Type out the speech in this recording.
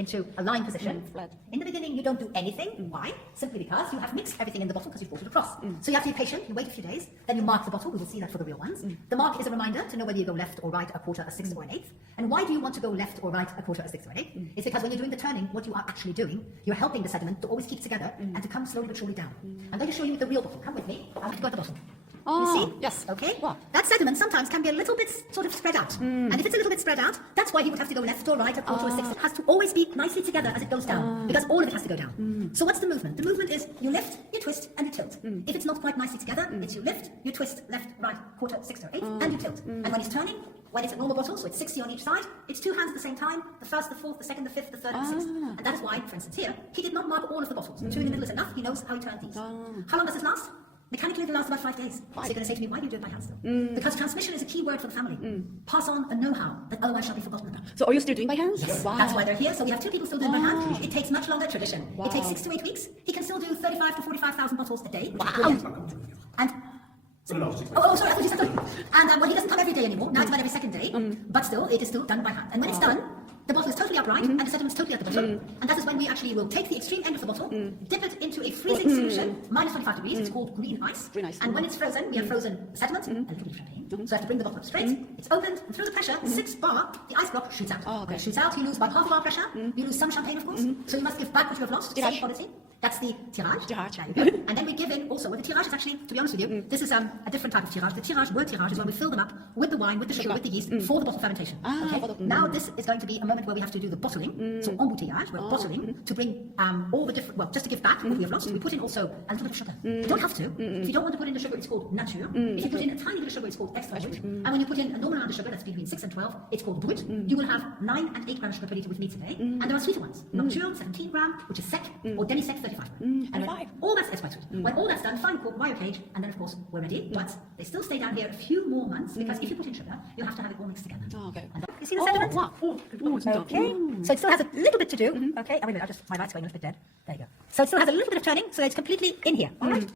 into a lying position. Flat. In the beginning, you don't do anything. Why? Simply because you have mixed everything in the bottle because you've brought it across. So you have to be patient, you wait a few days, then you mark the bottle. We will see that for the real ones. The mark is a reminder to know whether you go left or right, a quarter, a sixth, or an eighth. And why do you want to go left or right, a quarter, a sixth, or an eighth? It's because when you're doing the turning, what you are actually doing, you're helping the sediment to always keep together and to come slowly but surely down. I'm going to show you with the real bottle. Come with me. I want to go at the bottom. You see? Yes. Okay. Wow. That sediment sometimes can be a little bit sort of spread out. And if it's a little bit spread out, that's why he would have to go left or right, a quarter or sixth. It has to always be nicely together as it goes down, because all of it has to go down. So what's the movement? The movement is you lift, you twist, and you tilt. If it's not quite nicely together, it's you lift, you twist, left, right, quarter, sixth, or eighth, and you tilt. And when he's turning, when it's a normal bottle, so it's 60 on each side, it's two hands at the same time, the first, the fourth, the second, the fifth, the third, and the sixth. And that is why, for instance, here, he did not mark all of the bottles. Two in the middle is enough, he knows how he turned these. How long does this last? Mechanically, it lasts about 5 days. So you're going to say to me, why do you do it by hand still? Because transmission is a key word for the family. Pass on a know-how that otherwise shall be forgotten about. So are you still doing by hands? Yes, Wow. that's why they're here. So we have 2 people still doing by hand. It takes much longer tradition. It takes 6 to 8 weeks. He can still do 35 to 45,000 bottles a day. Wow. And sorry, I thought you said sorry. And well, he doesn't come every day anymore. Now it's about every second day. But still, it is still done by hand. And when it's done, the bottle is totally upright and the sediment is totally at the bottom. And that is when we actually will take the extreme end of the bottle, dip it into a freezing solution, minus 25 degrees. It's called green ice. Green ice. And when it's frozen, we have frozen sediment and a little bit of champagne. So I have to bring the bottle up straight. It's opened, and through the pressure, 6 bar, the ice block shoots out. Oh, okay. When it shoots out, you lose about half of our pressure. You lose some champagne, of course. So you must give back what you have lost. Tirage. Same quality. That's the tirage. Tirage. There you go. And then we give in also, well, the tirage is actually, to be honest with you, this is a different type of tirage. The tirage, word tirage, is when we fill them up with the wine, with the sugar, with the yeast, for the bottle fermentation. Now this is going to be a moment where we have to do the bottling. So embouteillage, we're bottling to bring all the different, well, just to give back what we have lost. We put in also a little bit of sugar. You don't have to. If you don't want to put in the sugar, it's called nature. If you put in a tiny bit of sugar, it's called extra brut. And when you put in a normal amount of sugar, that's between 6 and 12, it's called brut. You will have 9 and 8 grams sugar per litre with meat today. And there are sweeter ones. Nocturne, 17 gram, which is sec, or demi-sec, 35 gram. And when all that's quite sweet. When all that's done, final cork, wire cage, and then of course we're ready. But they still stay down here a few more months because if you put in sugar, you have to have it all mixed together. Okay. And you see the sediment? Wow. Okay. So it still has a little bit to do. Okay. Oh, wait a minute. My light's going a little bit dead. There you go. So it still has a little bit of turning, so it's completely in here. All right.